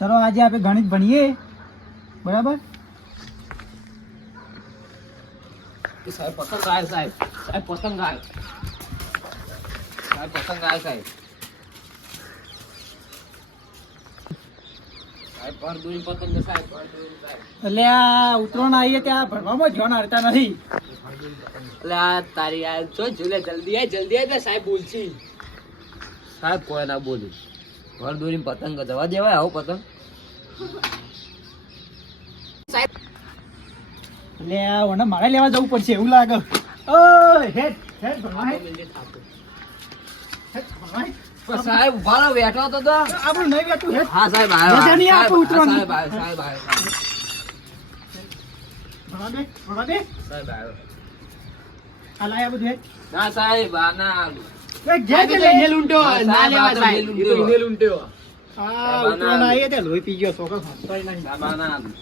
ચલો આજે આપણે ગણિત ભણીએ, બરાબર? સાહેબ પતંગ ગાય સાહેબ, સાહેબ પતંગ ગાય, સાહેબ પતંગ ગાય સાહેબ, સાહેબ પર દોરી પતંગ છે સાહેબ, પર દોરી સાહેબ. એટલે આ ઉતરાણ આવીએ ત્યાં ભણવામાં ધ્યાન હારતા નથી. એટલે આ તારી આ જો ઝૂલે જલ્દી આય સાહેબ બોલશી. સાહેબ કોઈ ના બોલું, પર દોરી પતંગ જવા દેવાય આવો પતંગ. સાહેબ એટલે આ ઓને મારે લેવા જવું પડશે એવું લાગે. ઓય હેડ હેડ ભણવા હેડ. હેડ ભણવા હેડ. સાહેબ ઉભા રહો, બેઠો તો આપણું નહીં બેઠું હેડ. હા સાહેબ આવ્યો, રજા નહીં આપો ઉતરવાની. સાહેબ આવ્યો, સાહેબ આવ્યો, ભણવા દે, ભણવા દે. સાહેબ આવ્યો. આ લાયા બધું હેડ. ના સાહેબ આ ના આલું. એ ઘેર કે લઈને લૂંટો ના લેવા સાહેબ, આ ઉતરાણ આવીએ ત્યાં લોહી પી ગયો છોકરો. સાહેબ આ ના આલું.